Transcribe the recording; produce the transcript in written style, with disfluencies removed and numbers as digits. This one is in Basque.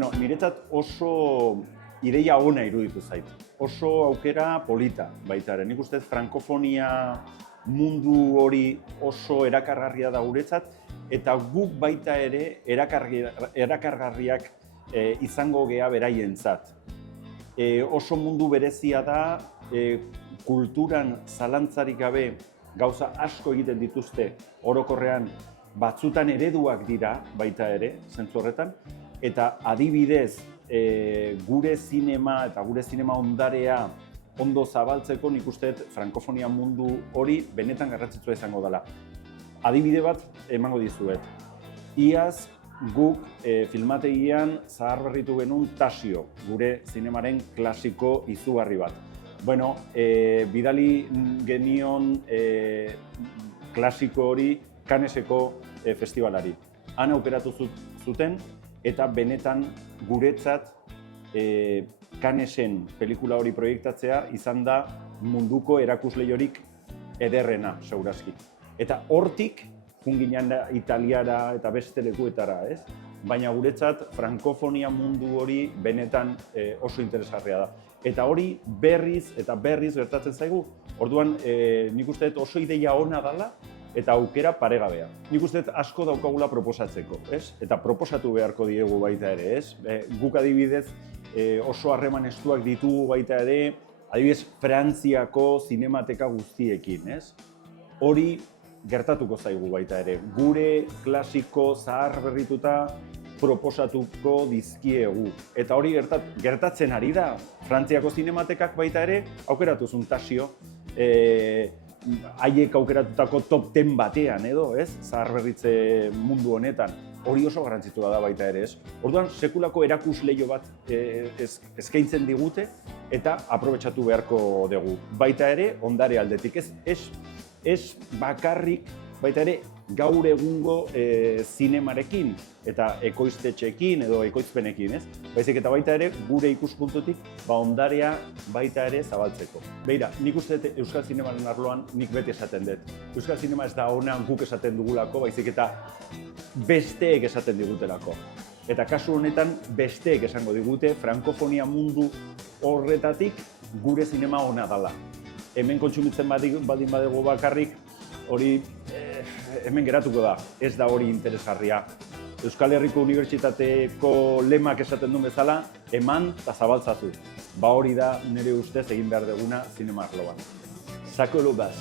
Bueno, niretzat oso ideia ona iruditu zait. Oso aukera polita baita ere. Nik ustez frankofonia mundu hori oso erakargarria da guretzat, eta guk baita ere erakargarriak izango gea beraientzat. Oso mundu berezia da, kulturan zalantzarik gabe gauza asko egiten dituzte orokorrean, batzutan ereduak dira baita ere, zentzu horretan, eta adibidez gure zinema eta gure zinema ondarea ondo zabaltzeko nik uste frankofonia mundu hori benetan garrantzitsua izango dela. Adibide bat emango dizuet. Iaz guk filmategian zaharberritu genuen Tasio, gure zinemaren klasiko izugarri bat. Bueno, bidali genion klasiko hori Canneseko festivalari. Han aukeratu zuten eta benetan guretzat Cannesen pelikula hori proiektatzea izan da munduko erakusleiorik ederrena, segurazki. Eta hortik junginan Italiara eta beste lekuetara, ez? Baina guretzat frankofonia mundu hori benetan oso interesgarria da. Eta hori berriz eta berriz gertatzen zaigu. Orduan, nik uste dut oso ideia ona dela eta aukera paregabea. Nik uste dut asko daukagula proposatzeko, ez? Eta proposatu beharko diegu baita ere, ez? Guk adibidez oso harreman estuak ditugu baita ere, adibidez Frantziako zinemateka guztiekin, ez? Hori gertatuko zaigu baita ere. Gure klasiko zahar berrituta proposatuko dizkiegu. Eta hori gertatzen ari da. Frantziako zinematekak baita ere aukeratu zuen Tasio, haiek aukeratutako top 10 batean edo, ez? Zahar berritze mundu honetan. Hori oso garrantzitsua da baita ere, ez? Orduan, sekulako erakusleio bat eskaintzen digute eta aprobetxatu beharko dugu. Baita ere, ondare aldetik. Ez bakarrik, baita ere, gaur egungo zinemarekin eta ekoiztetxeekin edo ekoizpenekin, ez? Baizik eta baita ere, gure ikuspuntutik, ondarea baita ere zabaltzeko. Beira, nik uste Euskal Zinemaren arloan nik beti esaten dut. Euskal Zinema ez da ona guk esaten dugulako, baizik eta besteek esaten digutelako. Eta kasu honetan, besteek esango digute, frankofonia mundu horretatik gure zinema ona dela. Hemen kontsumitzen baldin badego bakarrik, hori hemen geratuko da, ez da hori interesgarria. Euskal Herriko Unibertsitateko lemak esaten duen bezala, eman eta zabaltzatu. Ba hori da nire ustez egin behar duguna zinema arloan. Sakolo baz.